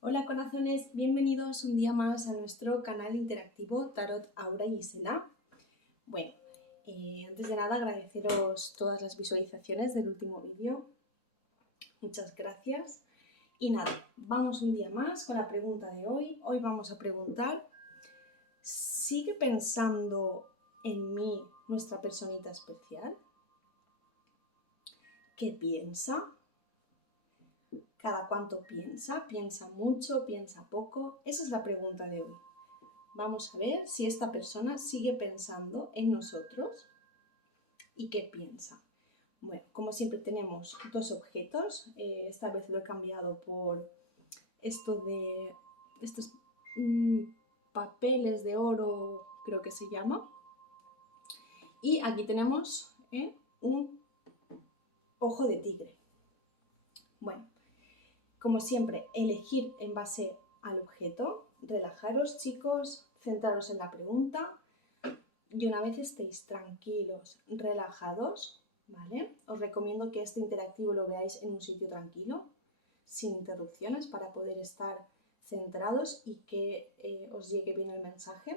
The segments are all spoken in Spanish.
Hola corazones, bienvenidos un día más a nuestro canal interactivo Tarot Aura y Gisela. Bueno, antes de nada agradeceros todas las visualizaciones del último vídeo. Muchas gracias. Y nada, vamos un día más con la pregunta de hoy. Hoy vamos a preguntar, ¿sigue pensando en mí nuestra personita especial? ¿Qué piensa? ¿Cada cuánto piensa? ¿Piensa mucho? ¿Piensa poco? Esa es la pregunta de hoy. Vamos a ver si esta persona sigue pensando en nosotros y qué piensa. Bueno, como siempre tenemos dos objetos. Esta vez lo he cambiado por estos papeles de oro, creo que se llama. Y aquí tenemos un ojo de tigre. Bueno, como siempre, elegir en base al objeto. Relajaros, chicos, centraros en la pregunta. Y una vez estéis tranquilos, relajados, ¿vale? Os recomiendo que este interactivo lo veáis en un sitio tranquilo, sin interrupciones, para poder estar centrados y que os llegue bien el mensaje.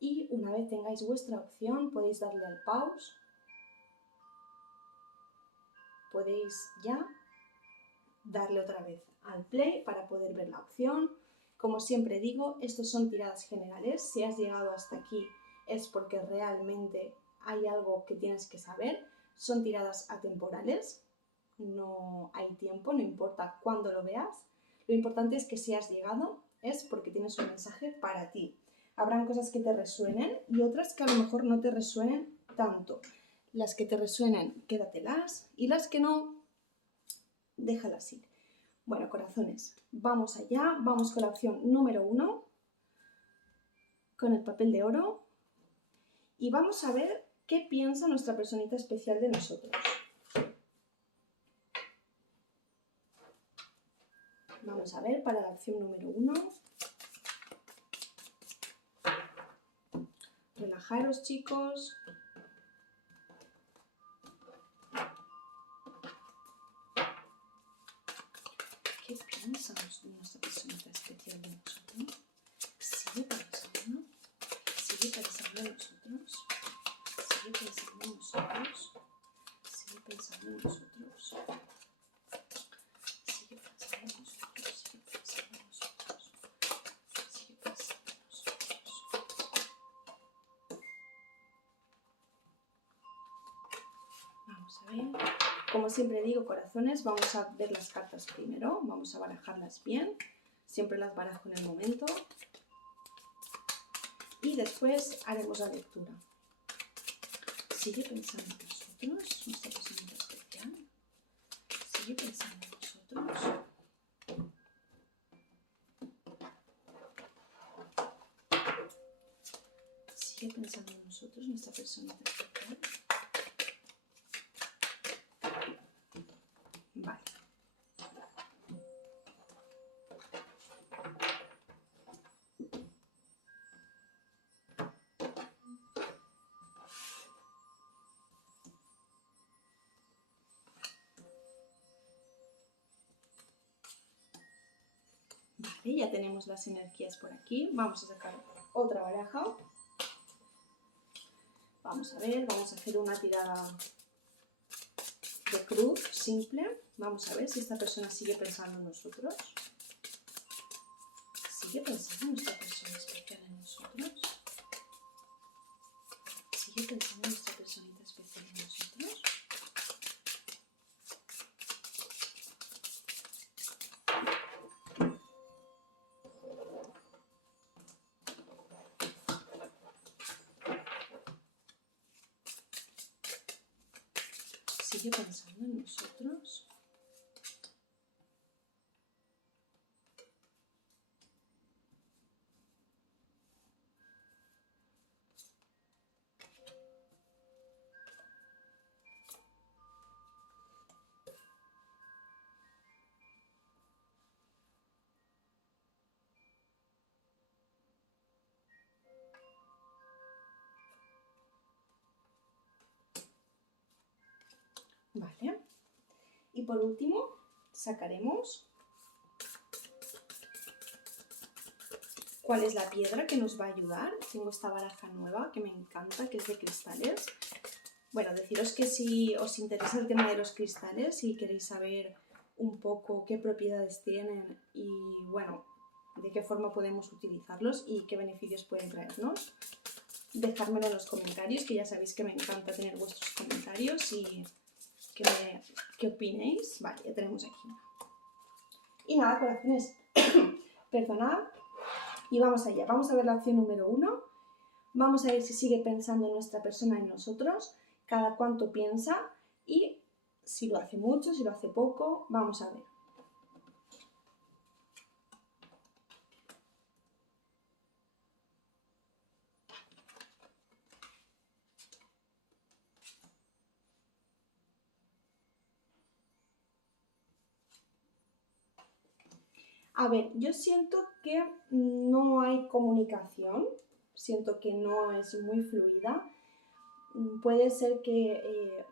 Y una vez tengáis vuestra opción, podéis darle al pause, podéis ya darle otra vez al play para poder ver la opción. Como siempre digo, estos son tiradas generales. Si has llegado hasta aquí es porque realmente hay algo que tienes que saber. Son tiradas atemporales, no hay tiempo, no importa cuándo lo veas. Lo importante es que si has llegado es porque tienes un mensaje para ti. Habrán cosas que te resuenen y otras que a lo mejor no te resuenen tanto. Las que te resuenen, quédatelas, y las que no, déjalas ir. Bueno, corazones, vamos allá, vamos con la opción número 1, con el papel de oro, y vamos a ver qué piensa nuestra personita especial de nosotros. Vamos a ver para la opción número 1. Relajaros, chicos. ¿Qué piensa nuestra personita especial de nosotros? ¿Sigue pensando? ¿Sigue pensando en nosotros? ¿Sigue pensando en nosotros? ¿Sigue pensando en nosotros? ¿Sigue pensando en nosotros? ¿Sigue pensando en nosotros? ¿Sigue pensando en nosotros? Vamos a ver. Como siempre digo, corazones, vamos a ver las cartas primero, vamos a barajarlas bien, siempre las barajo en el momento, y después haremos la lectura. ¿Sigue pensando en nosotros, nuestra personita especial? ¿Sigue pensando en nosotros? ¿Sigue pensando en nosotros, nuestra personita especial? Vale. Vale, ya tenemos las energías por aquí. Vamos a sacar otra baraja. Vamos a ver, vamos a hacer una tirada de cruz simple. Vamos a ver si esta persona sigue pensando en nosotros. ¿Sigue pensando en nuestra persona especial en nosotros? ¿Sigue pensando en nuestra personita especial en nosotros? ¿Sigue pensando en nosotros? Vale. Y por último, sacaremos cuál es la piedra que nos va a ayudar. Tengo esta baraja nueva que me encanta, que es de cristales. Bueno, deciros que si os interesa el tema de los cristales y queréis saber un poco qué propiedades tienen y, bueno, de qué forma podemos utilizarlos y qué beneficios pueden traernos, dejármelo en los comentarios, que ya sabéis que me encanta tener vuestros comentarios y que opinéis. Vale, ya tenemos aquí una. Y nada, corazones, perdonad, y vamos allá. Vamos a ver la opción número 1. Vamos a ver si sigue pensando nuestra persona en nosotros, cada cuánto piensa y si lo hace mucho, si lo hace poco. Vamos a ver. A ver, yo siento que no hay comunicación, siento que no es muy fluida. Puede ser que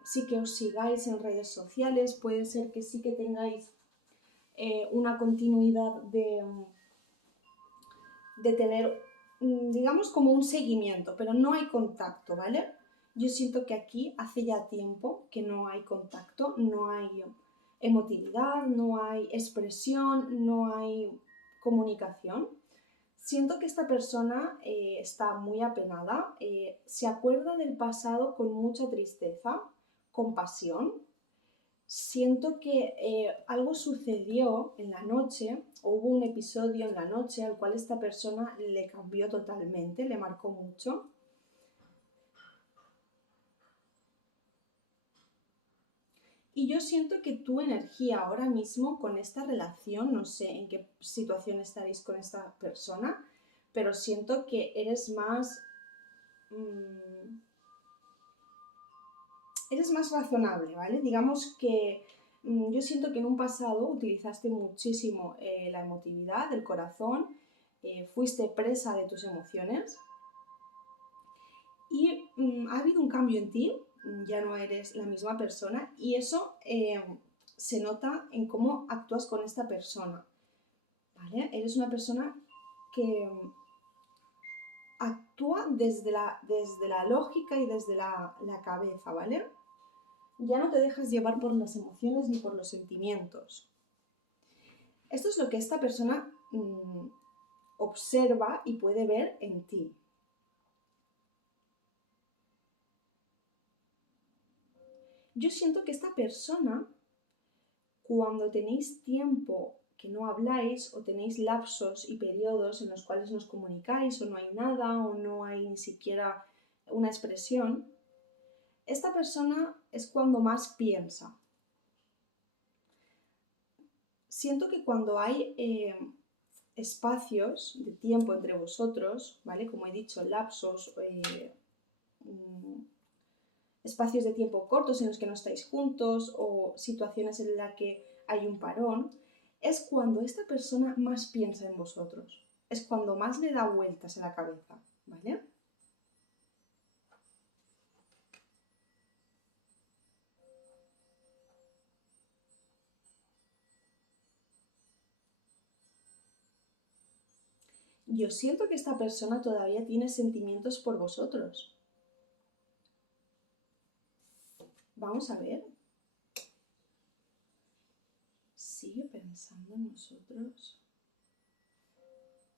sí que os sigáis en redes sociales, puede ser que sí que tengáis una continuidad de tener, digamos, como un seguimiento, pero no hay contacto, ¿vale? Yo siento que aquí hace ya tiempo que no hay contacto, no hay emotividad, no hay expresión, no hay comunicación. Siento que esta persona está muy apenada, se acuerda del pasado con mucha tristeza, compasión. Siento que algo sucedió en la noche, o hubo un episodio en la noche al cual esta persona le cambió totalmente, le marcó mucho. Y yo siento que tu energía ahora mismo con esta relación, no sé en qué situación estaréis con esta persona, pero siento que eres más razonable, ¿vale? Digamos que yo siento que en un pasado utilizaste muchísimo la emotividad, el corazón, fuiste presa de tus emociones y ha habido un cambio en ti, ya no eres la misma persona y eso se nota en cómo actúas con esta persona, ¿vale? Eres una persona que actúa desde la lógica y desde la cabeza, ¿vale? Ya no te dejas llevar por las emociones ni por los sentimientos. Esto es lo que esta persona observa y puede ver en ti. Yo siento que esta persona, cuando tenéis tiempo que no habláis o tenéis lapsos y periodos en los cuales nos comunicáis o no hay nada o no hay ni siquiera una expresión, esta persona es cuando más piensa. Siento que cuando hay espacios de tiempo entre vosotros, ¿vale? Como he dicho, lapsos, espacios de tiempo cortos en los que no estáis juntos o situaciones en las que hay un parón, es cuando esta persona más piensa en vosotros, es cuando más le da vueltas en la cabeza, ¿vale? Yo siento que esta persona todavía tiene sentimientos por vosotros. Vamos a ver. Sigue pensando en nosotros.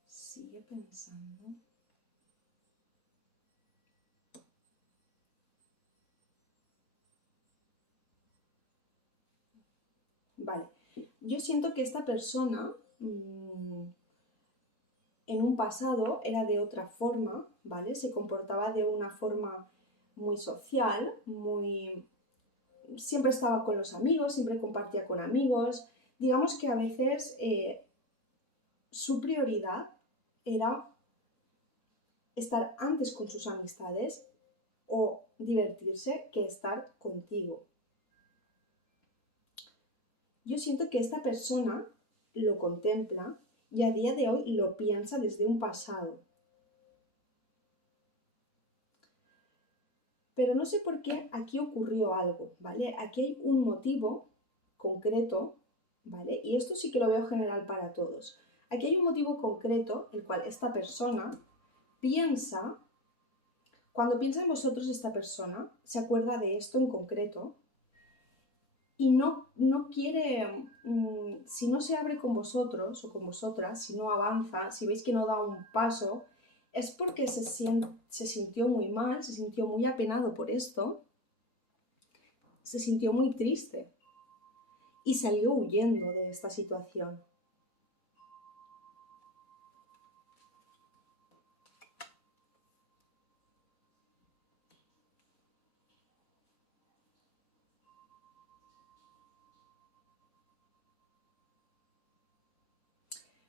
Sigue pensando. Vale. Yo siento que esta persona en un pasado era de otra forma, ¿vale? Se comportaba de una forma muy social, siempre estaba con los amigos, siempre compartía con amigos. Digamos que a veces su prioridad era estar antes con sus amistades o divertirse que estar contigo. Yo siento que esta persona lo contempla y a día de hoy lo piensa desde un pasado. Pero no sé por qué aquí ocurrió algo, ¿vale? Aquí hay un motivo concreto, ¿vale? Y esto sí que lo veo general para todos. Aquí hay un motivo concreto, el cual esta persona piensa, cuando piensa en vosotros esta persona, se acuerda de esto en concreto y no quiere, si no se abre con vosotros o con vosotras, si no avanza, si veis que no da un paso, es porque se sintió muy mal, se sintió muy apenado por esto, se sintió muy triste y salió huyendo de esta situación.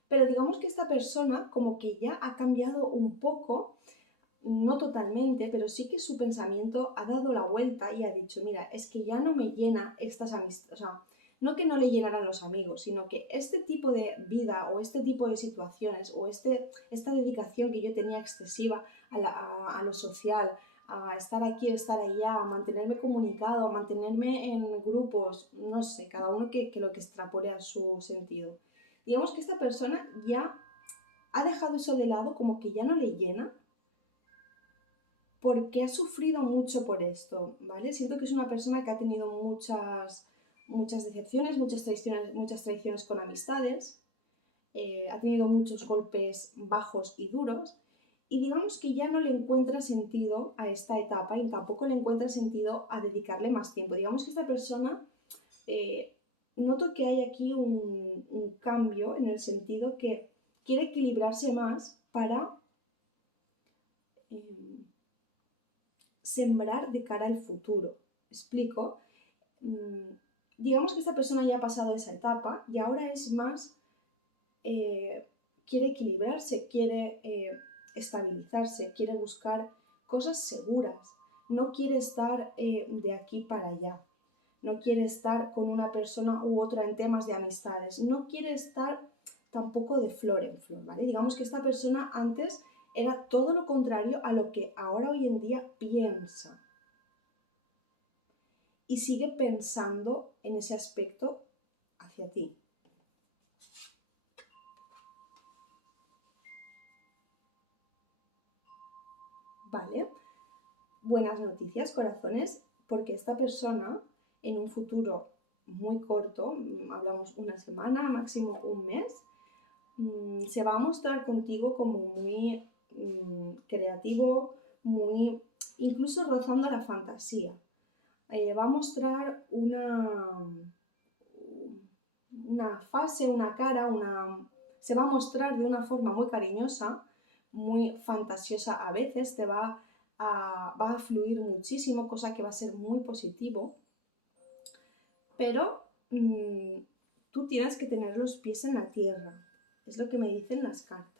Pero digamos que esta persona como que ya ha cambiado un poco, no totalmente, pero sí que su pensamiento ha dado la vuelta y ha dicho, mira, es que ya no me llena estas amistades, o sea, no que no le llenaran los amigos, sino que este tipo de vida o este tipo de situaciones o esta dedicación que yo tenía excesiva a lo social, a estar aquí, a estar allá, a mantenerme comunicado, a mantenerme en grupos, no sé, cada uno que lo que extrapole a su sentido. Digamos que esta persona ya ha dejado eso de lado, como que ya no le llena, porque ha sufrido mucho por esto, ¿vale? Siento que es una persona que ha tenido muchas decepciones, muchas traiciones con amistades, ha tenido muchos golpes bajos y duros, y digamos que ya no le encuentra sentido a esta etapa y tampoco le encuentra sentido a dedicarle más tiempo. Digamos que esta persona, noto que hay aquí un cambio en el sentido que quiere equilibrarse más para sembrar de cara al futuro. ¿Explico? Digamos que esta persona ya ha pasado esa etapa y ahora es más, quiere equilibrarse, quiere estabilizarse, quiere buscar cosas seguras, no quiere estar de aquí para allá, no quiere estar con una persona u otra en temas de amistades, no quiere estar tampoco de flor en flor, ¿vale? Digamos que esta persona antes era todo lo contrario a lo que ahora hoy en día piensa. Y sigue pensando en ese aspecto hacia ti. Vale, buenas noticias, corazones, porque esta persona en un futuro muy corto, hablamos una semana, máximo un mes, se va a mostrar contigo como muy creativo, muy incluso rozando la fantasía. Va a mostrar una fase, una cara, se va a mostrar de una forma muy cariñosa, muy fantasiosa a veces, va a fluir muchísimo, cosa que va a ser muy positivo, pero tú tienes que tener los pies en la tierra, es lo que me dicen las cartas.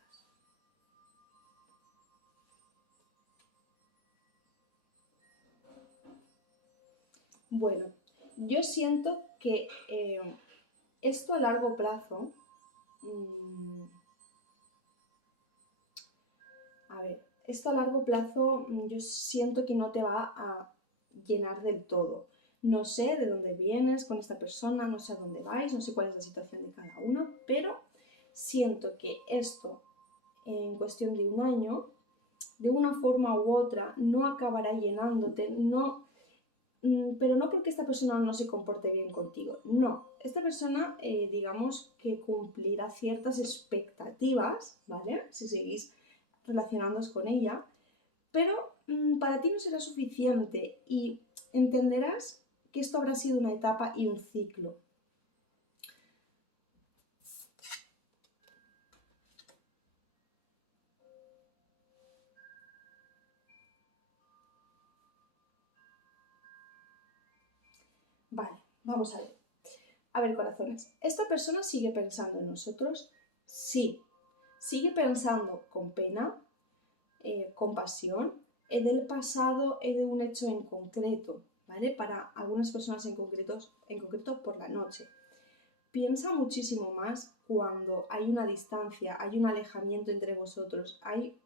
Bueno, yo siento que esto a largo plazo, esto a largo plazo yo siento que no te va a llenar del todo. No sé de dónde vienes con esta persona, no sé a dónde vais, no sé cuál es la situación de cada uno, pero siento que esto en cuestión de un año, de una forma u otra, no acabará llenándote, pero no porque esta persona no se comporte bien contigo, no. Esta persona, digamos que cumplirá ciertas expectativas, ¿vale? Si seguís relacionándoos con ella, pero para ti no será suficiente y entenderás que esto habrá sido una etapa y un ciclo. Vale, vamos a ver. A ver, corazones, ¿esta persona sigue pensando en nosotros? Sí. Sigue pensando con pena, compasión, del pasado, de un hecho en concreto, ¿vale? Para algunas personas en concreto por la noche. Piensa muchísimo más cuando hay una distancia, hay un alejamiento entre vosotros, hay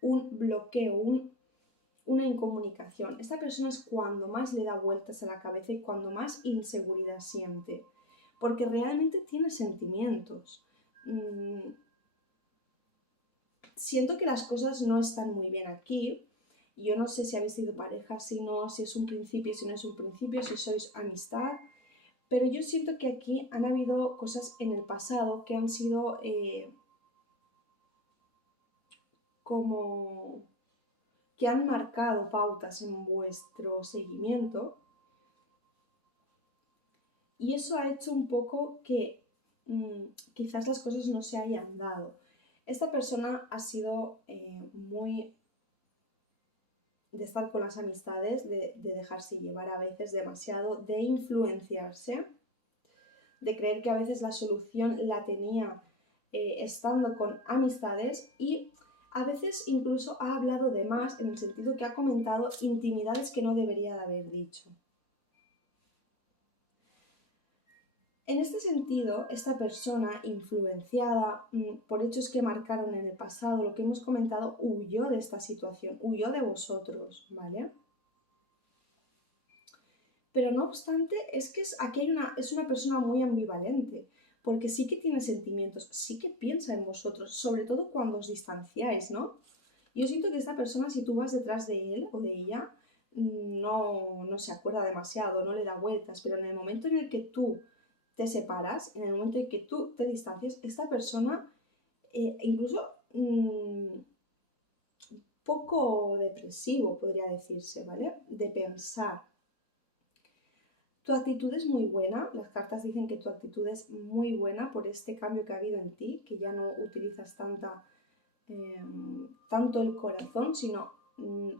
un bloqueo, una incomunicación. Esta persona es cuando más le da vueltas a la cabeza y cuando más inseguridad siente, porque realmente tiene sentimientos. siento que las cosas no están muy bien aquí. Yo no sé si habéis sido pareja, si no, si es un principio, si no es un principio, si sois amistad. Pero yo siento que aquí han habido cosas en el pasado que han sido como que han marcado pautas en vuestro seguimiento, y eso ha hecho un poco que quizás las cosas no se hayan dado. Esta persona ha sido muy de estar con las amistades, de dejarse llevar a veces demasiado, de influenciarse, de creer que a veces la solución la tenía estando con amistades, y a veces incluso ha hablado de más en el sentido que ha comentado intimidades que no debería de haber dicho. En este sentido, esta persona influenciada por hechos que marcaron en el pasado, lo que hemos comentado, huyó de esta situación, huyó de vosotros, ¿vale? Pero no obstante, es que aquí es una persona muy ambivalente, porque sí que tiene sentimientos, sí que piensa en vosotros, sobre todo cuando os distanciáis, ¿no? Yo siento que esta persona, si tú vas detrás de él o de ella, no se acuerda demasiado, no le da vueltas, pero en el momento en el que tú te separas, en el momento en que tú te distancias, esta persona, incluso poco depresivo, podría decirse, ¿vale? De pensar. Tu actitud es muy buena, las cartas dicen que tu actitud es muy buena por este cambio que ha habido en ti, que ya no utilizas tanto el corazón, sino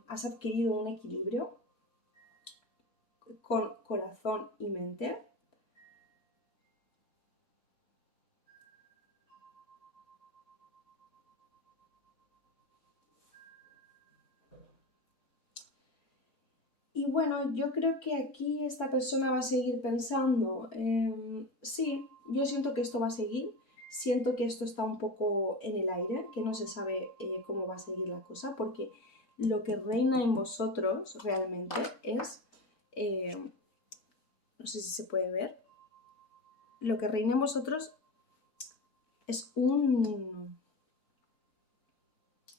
has adquirido un equilibrio con corazón y mente. Y bueno, yo creo que aquí esta persona va a seguir pensando, sí, yo siento que esto va a seguir, siento que esto está un poco en el aire, que no se sabe cómo va a seguir la cosa, porque lo que reina en vosotros realmente es, no sé si se puede ver, lo que reina en vosotros es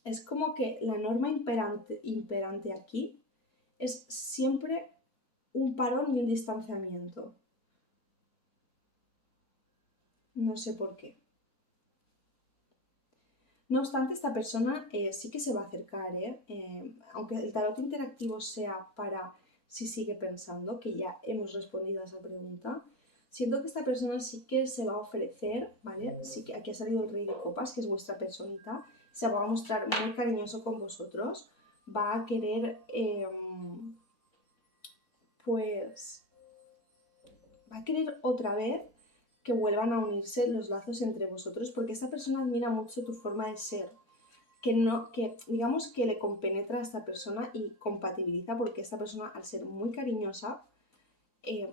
es como que la norma imperante aquí es siempre un parón y un distanciamiento. No sé por qué. No obstante, esta persona sí que se va a acercar, aunque el tarot interactivo sea para si sigue pensando, que ya hemos respondido a esa pregunta, siento que esta persona sí que se va a ofrecer, ¿vale? Sí que aquí ha salido el Rey de Copas, que es vuestra personita, se va a mostrar muy cariñoso con vosotros, va a querer, pues, va a querer otra vez que vuelvan a unirse los lazos entre vosotros, porque esta persona admira mucho tu forma de ser, que digamos que le compenetra a esta persona y compatibiliza, porque esta persona, al ser muy cariñosa, y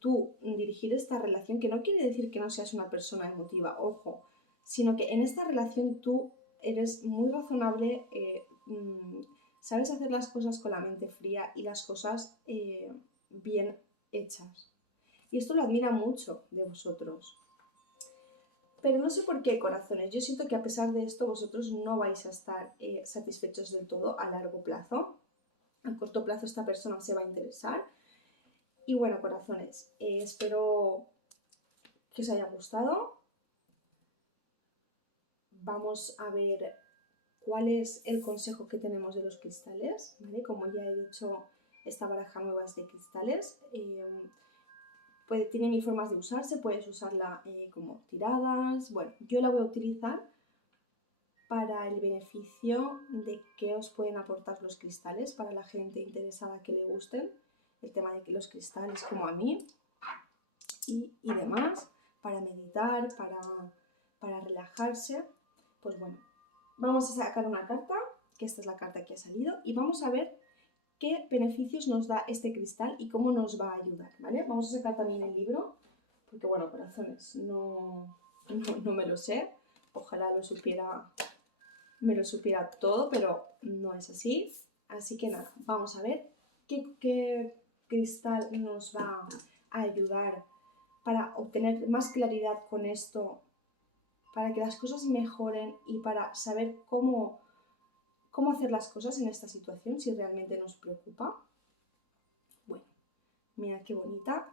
tú dirigir esta relación, que no quiere decir que no seas una persona emotiva, ojo, sino que en esta relación tú eres muy razonable, sabes hacer las cosas con la mente fría y las cosas bien hechas. Y esto lo admira mucho de vosotros. Pero no sé por qué, corazones. Yo siento que a pesar de esto vosotros no vais a estar satisfechos del todo a largo plazo. A corto plazo esta persona se va a interesar. Y bueno, corazones, espero que os haya gustado. Vamos a ver cuál es el consejo que tenemos de los cristales, ¿vale? Como ya he dicho, esta baraja nueva es de cristales. Tiene mil formas de usarse, puedes usarla como tiradas. Bueno, yo la voy a utilizar para el beneficio de qué os pueden aportar los cristales para la gente interesada que le gusten el tema de los cristales, como a mí, y demás, para meditar, para relajarse. Pues bueno, vamos a sacar una carta, que esta es la carta que ha salido, y vamos a ver qué beneficios nos da este cristal y cómo nos va a ayudar, ¿vale? Vamos a sacar también el libro, porque bueno, corazones, no me lo sé, ojalá me lo supiera todo, pero no es así. Así que nada, vamos a ver qué cristal nos va a ayudar para obtener más claridad con esto, para que las cosas mejoren y para saber cómo hacer las cosas en esta situación si realmente nos preocupa. Bueno, mira qué bonita.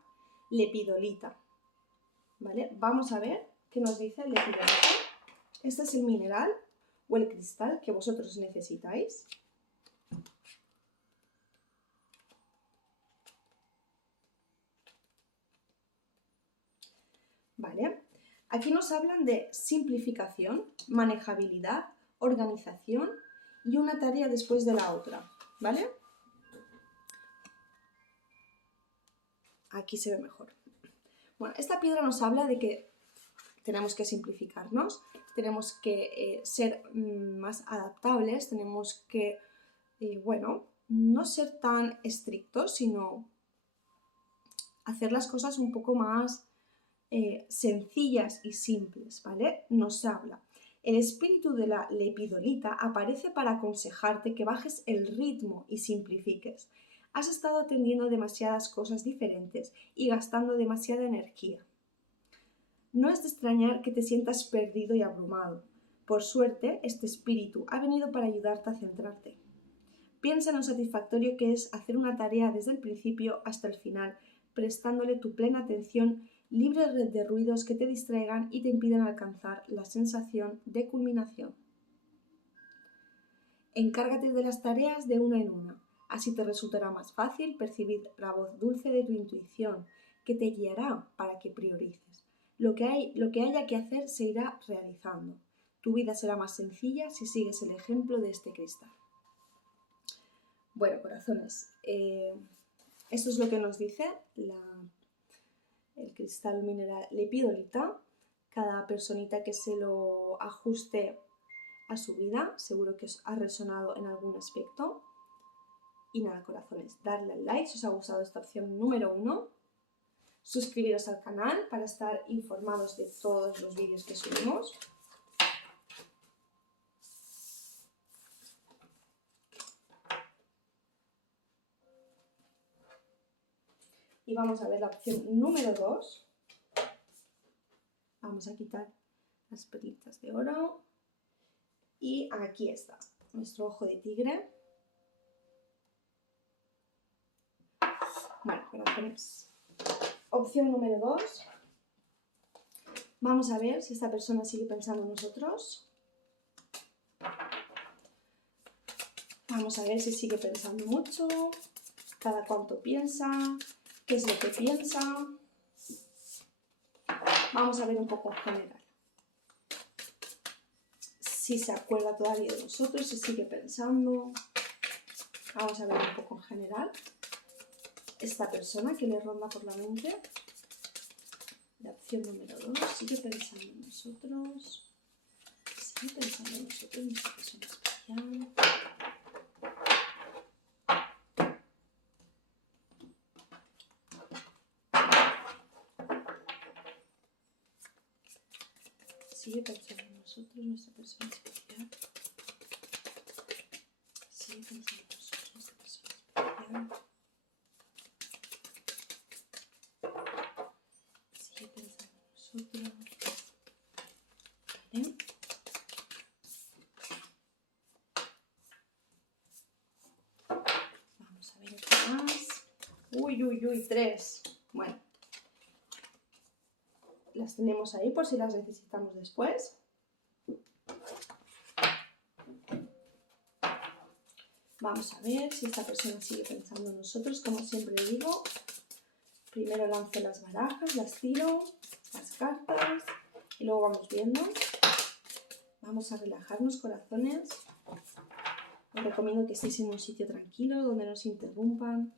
Lepidolita. ¿Vale? Vamos a ver qué nos dice lepidolita. Este es el mineral o el cristal que vosotros necesitáis. ¿Vale? Aquí nos hablan de simplificación, manejabilidad, organización y una tarea después de la otra, ¿vale? Aquí se ve mejor. Bueno, esta piedra nos habla de que tenemos que simplificarnos, tenemos que ser más adaptables, tenemos que, bueno, no ser tan estrictos, sino hacer las cosas un poco más sencillas y simples, ¿vale? Nos habla. El espíritu de la lepidolita aparece para aconsejarte que bajes el ritmo y simplifiques. Has estado atendiendo demasiadas cosas diferentes y gastando demasiada energía. No es de extrañar que te sientas perdido y abrumado. Por suerte, este espíritu ha venido para ayudarte a centrarte. Piensa en lo satisfactorio que es hacer una tarea desde el principio hasta el final, prestándole tu plena atención, libre de ruidos que te distraigan y te impiden alcanzar la sensación de culminación. Encárgate de las tareas de una en una. Así te resultará más fácil percibir la voz dulce de tu intuición, que te guiará para que priorices. Lo que haya que hacer se irá realizando. Tu vida será más sencilla si sigues el ejemplo de este cristal. Bueno, corazones, esto es lo que nos dice el cristal mineral lepidolita. Cada personita que se lo ajuste a su vida, seguro que os ha resonado en algún aspecto. Y nada, corazones, darle al like si os ha gustado esta opción número 1. Suscribiros al canal para estar informados de todos los vídeos que subimos. Y vamos a ver la opción número 2. Vamos a quitar las perlitas de oro. Y aquí está, nuestro ojo de tigre. Bueno, corazones. Opción número 2. Vamos a ver si esta persona sigue pensando en nosotros. Vamos a ver si sigue pensando mucho. Cada cuánto piensa. ¿Qué es lo que piensa? Vamos a ver un poco en general. Si se acuerda todavía de nosotros, si sigue pensando. Vamos a ver un poco en general. Esta persona que le ronda por la mente. La opción número 2. Sigue pensando en nosotros. Sigue pensando en nosotros, en esta persona especial. Sigue pensando en nosotros, nuestra persona especial. Sigue pensando en nosotros, nuestra persona especial. Sigue pensando en nosotros. ¿Vale? Vamos a ver otra más. Uy, 3. Bueno. Las tenemos ahí por si las necesitamos después. Vamos a ver si esta persona sigue pensando en nosotros. Como siempre digo, primero lanzo las barajas, las tiro, las cartas y luego vamos viendo. Vamos a relajarnos, corazones. Os recomiendo que estéis en un sitio tranquilo, donde no os interrumpan,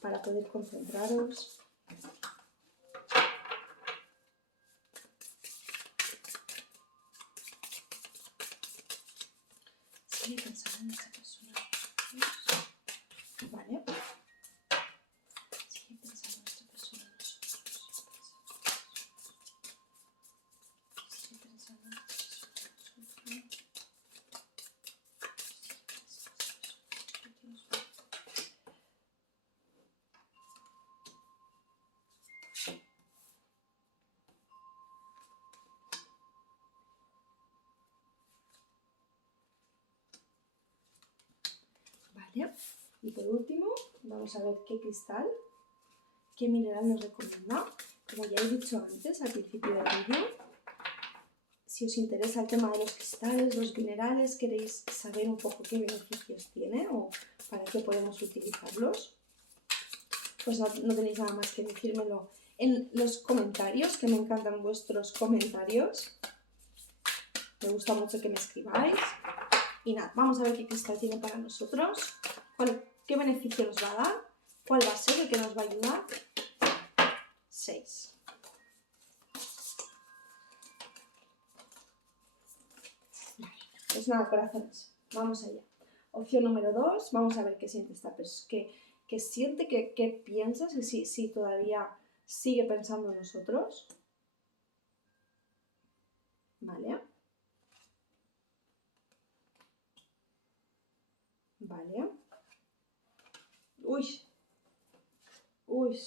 para poder concentraros. Sigue pensando en esta persona. Vale. Sigue pensando en esta persona. Sigue pensando en esta persona. Y por último, vamos a ver qué cristal, qué mineral nos recomienda. Como ya he dicho antes, al principio del vídeo, si os interesa el tema de los cristales, los minerales, queréis saber un poco qué beneficios tiene o para qué podemos utilizarlos, pues no tenéis nada más que decírmelo en los comentarios, que me encantan vuestros comentarios. Me gusta mucho que me escribáis. Y nada, vamos a ver qué cristal tiene para nosotros, qué beneficio nos va a dar, cuál va a ser el que nos va a ayudar. 6. Pues nada, corazones, vamos allá. Opción número 2, vamos a ver qué siente esta persona, qué siente, qué piensa, si todavía sigue pensando en nosotros. Vale. Vale. Uy. Uy.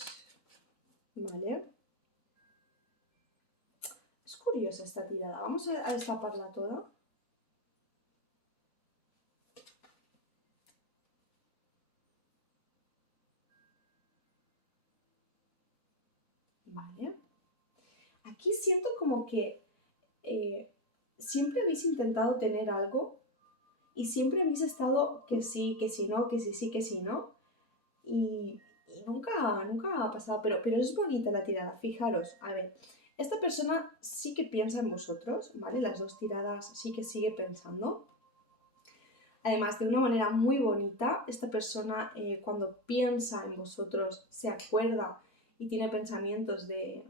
Vale. Es curiosa esta tirada. Vamos a destaparla toda. Vale. Aquí siento como que siempre habéis intentado tener algo y siempre habéis estado que sí, que sí, no, que sí, sí, que sí, no. Y nunca ha pasado, pero es bonita la tirada, fijaros. A ver, esta persona sí que piensa en vosotros, ¿vale? Las dos tiradas sí que sigue pensando. Además, de una manera muy bonita, esta persona cuando piensa en vosotros se acuerda y tiene pensamientos de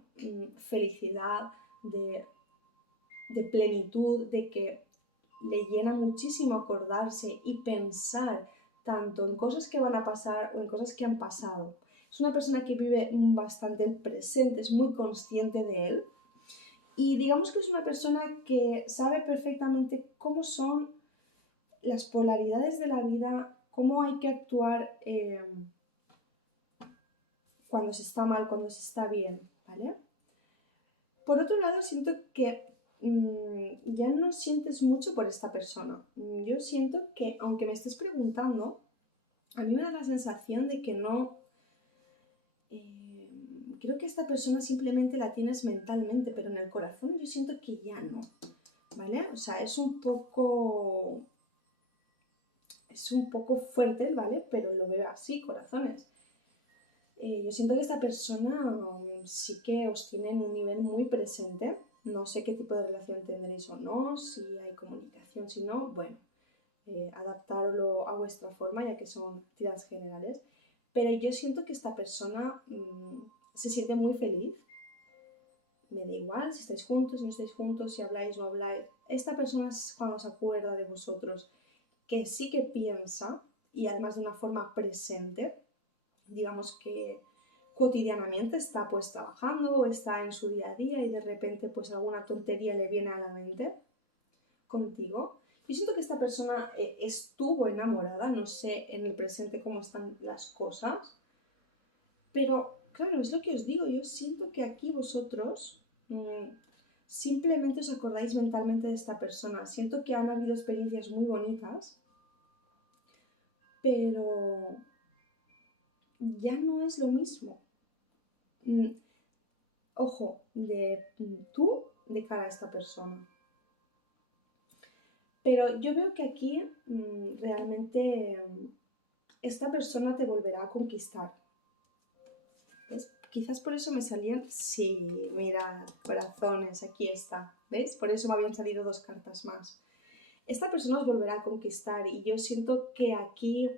felicidad, de plenitud, de que le llena muchísimo acordarse y pensar tanto en cosas que van a pasar o en cosas que han pasado. Es una persona que vive bastante el presente, es muy consciente de él y digamos que es una persona que sabe perfectamente cómo son las polaridades de la vida, cómo hay que actuar cuando se está mal, cuando se está bien, ¿vale? Por otro lado, siento que ya no sientes mucho por esta persona. Yo siento que, aunque me estés preguntando, a mí me da la sensación de que no... creo que esta persona simplemente la tienes mentalmente, pero en el corazón yo siento que ya no, ¿vale? O sea, es un poco fuerte, ¿vale? Pero lo veo así, corazones. Yo siento que esta persona sí que os tiene en un nivel muy presente. No sé qué tipo de relación tendréis o no, si hay comunicación, si no, bueno, adaptarlo a vuestra forma, ya que son tiradas generales. Pero yo siento que esta persona se siente muy feliz. Me da igual si estáis juntos, si no estáis juntos, si habláis o no habláis. Esta persona es cuando se acuerda de vosotros, que sí que piensa, y además de una forma presente, digamos que cotidianamente está pues trabajando o está en su día a día y de repente pues alguna tontería le viene a la mente contigo. Yo siento que esta persona estuvo enamorada, no sé en el presente cómo están las cosas, pero claro, es lo que os digo, yo siento que aquí vosotros simplemente os acordáis mentalmente de esta persona. Siento que han habido experiencias muy bonitas, pero ya no es lo mismo. Ojo, de tú de cara a esta persona. Pero yo veo que aquí realmente esta persona te volverá a conquistar. ¿Ves? Quizás por eso me salían... Sí, mira, corazones, aquí está. ¿Ves? Por eso me habían salido 2 cartas más. Esta persona os volverá a conquistar y yo siento que aquí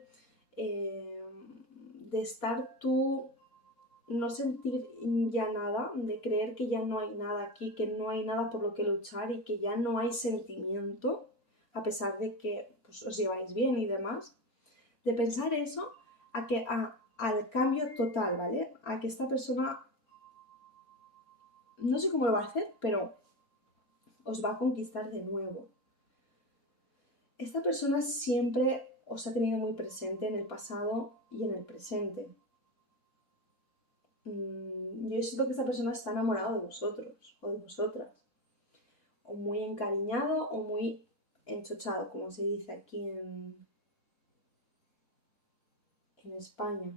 de estar tú, no sentir ya nada, de creer que ya no hay nada aquí, que no hay nada por lo que luchar y que ya no hay sentimiento, a pesar de que pues, os lleváis bien y demás, de pensar eso al cambio total, ¿vale? A que esta persona, no sé cómo lo va a hacer, pero os va a conquistar de nuevo. Esta persona siempre os ha tenido muy presente en el pasado y en el presente. Yo siento que esta persona está enamorada de vosotros o de vosotras. O muy encariñado o muy enchochado, como se dice aquí en España.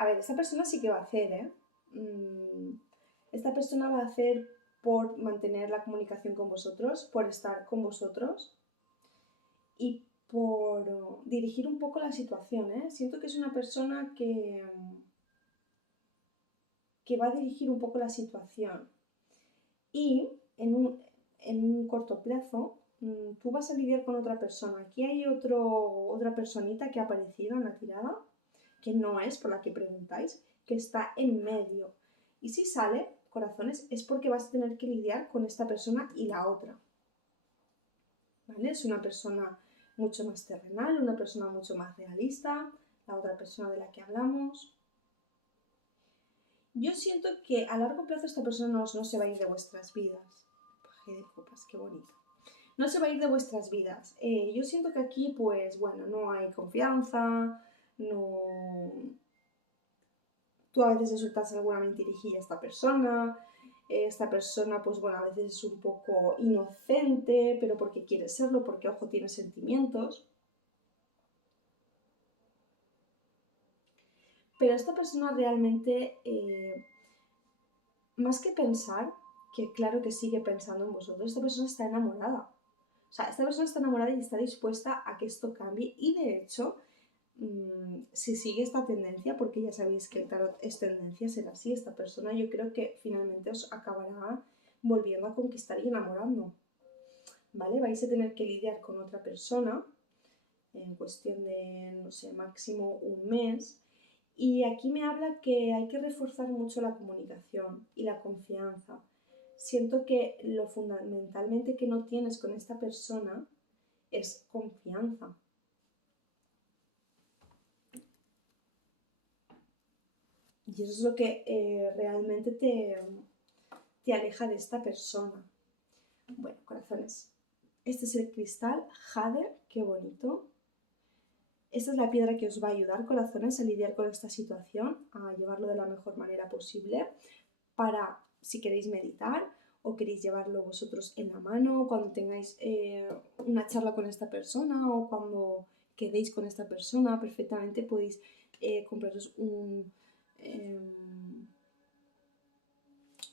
A ver, esta persona sí que va a hacer, ¿eh? Esta persona va a hacer por mantener la comunicación con vosotros, por estar con vosotros y por dirigir un poco la situación, ¿eh? Siento que es una persona que va a dirigir un poco la situación. Y en un corto plazo, tú vas a lidiar con otra persona. Aquí hay otra personita que ha aparecido en la tirada, que no es por la que preguntáis, que está en medio. Y si sale, corazones, es porque vas a tener que lidiar con esta persona y la otra. ¿Vale? Es una persona mucho más terrenal, una persona mucho más realista, la otra persona de la que hablamos. Yo siento que a largo plazo esta persona no se va a ir de vuestras vidas. Paje de copas, qué bonito. No se va a ir de vuestras vidas. Yo siento que aquí, pues, bueno, no hay confianza, no... Tú a veces le sueltas alguna mentirijilla a esta persona, pues, bueno, a veces es un poco inocente, pero porque quiere serlo, porque, ojo, tiene sentimientos. Pero esta persona realmente, más que pensar, que claro que sigue pensando en vosotros, esta persona está enamorada. O sea, esta persona está enamorada y está dispuesta a que esto cambie y de hecho, si sigue esta tendencia, porque ya sabéis que el tarot es tendencia, será así, esta persona yo creo que finalmente os acabará volviendo a conquistar y enamorando. ¿Vale? Vais a tener que lidiar con otra persona en cuestión de, no sé, máximo un mes. Y aquí me habla que hay que reforzar mucho la comunicación y la confianza. Siento que lo fundamentalmente que no tienes con esta persona es confianza. Y eso es lo que realmente te aleja de esta persona. Bueno, corazones, este es el cristal Jade, qué bonito. Esta es la piedra que os va a ayudar, corazones, a lidiar con esta situación, a llevarlo de la mejor manera posible, para, si queréis meditar o queréis llevarlo vosotros en la mano, cuando tengáis una charla con esta persona o cuando quedéis con esta persona, perfectamente podéis compraros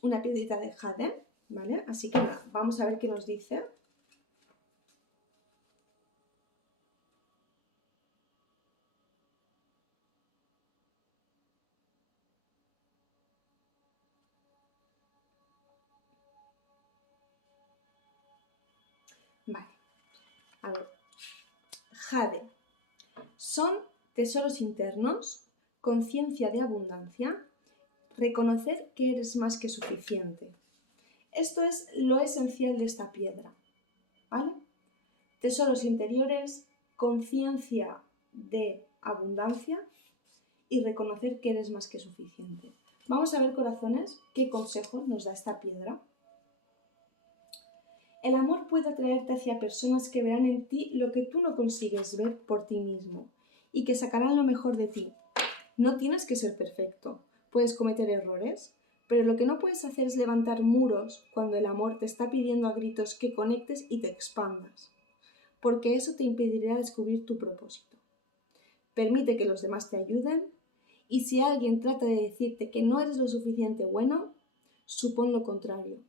una piedrita de jade, ¿vale? Así que nada, vamos a ver qué nos dice. Vale, a ver. Jade. Son tesoros internos, conciencia de abundancia, reconocer que eres más que suficiente. Esto es lo esencial de esta piedra, ¿vale? Tesoros interiores, conciencia de abundancia y reconocer que eres más que suficiente. Vamos a ver, corazones, qué consejo nos da esta piedra. El amor puede atraerte hacia personas que verán en ti lo que tú no consigues ver por ti mismo y que sacarán lo mejor de ti. No tienes que ser perfecto, puedes cometer errores, pero lo que no puedes hacer es levantar muros cuando el amor te está pidiendo a gritos que conectes y te expandas, porque eso te impedirá descubrir tu propósito. Permite que los demás te ayuden y si alguien trata de decirte que no eres lo suficiente bueno, supón lo contrario.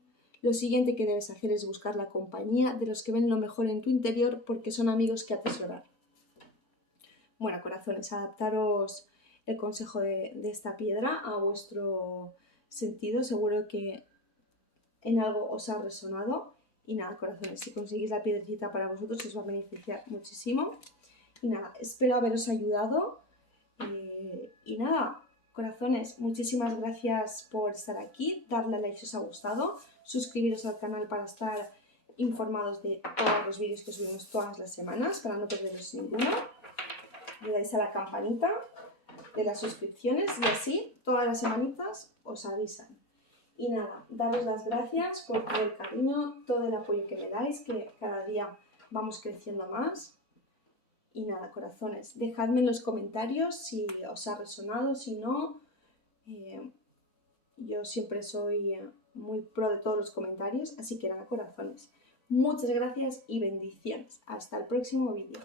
Lo siguiente que debes hacer es buscar la compañía de los que ven lo mejor en tu interior porque son amigos que atesorar. Bueno, corazones, adaptaros el consejo de esta piedra a vuestro sentido. Seguro que en algo os ha resonado. Y nada, corazones, si conseguís la piedrecita para vosotros os va a beneficiar muchísimo. Y nada, espero haberos ayudado. Y nada, corazones, muchísimas gracias por estar aquí. Darle a like si os ha gustado. Suscribiros al canal para estar informados de todos los vídeos que subimos todas las semanas, para no perderos ninguno. Le dais a la campanita de las suscripciones y así todas las semanitas os avisan. Y nada, daros las gracias por todo el cariño, todo el apoyo que me dais, que cada día vamos creciendo más. Y nada, corazones, dejadme en los comentarios si os ha resonado, si no. Yo siempre soy muy pro de todos los comentarios, así que nada, corazones. Muchas gracias y bendiciones. Hasta el próximo vídeo.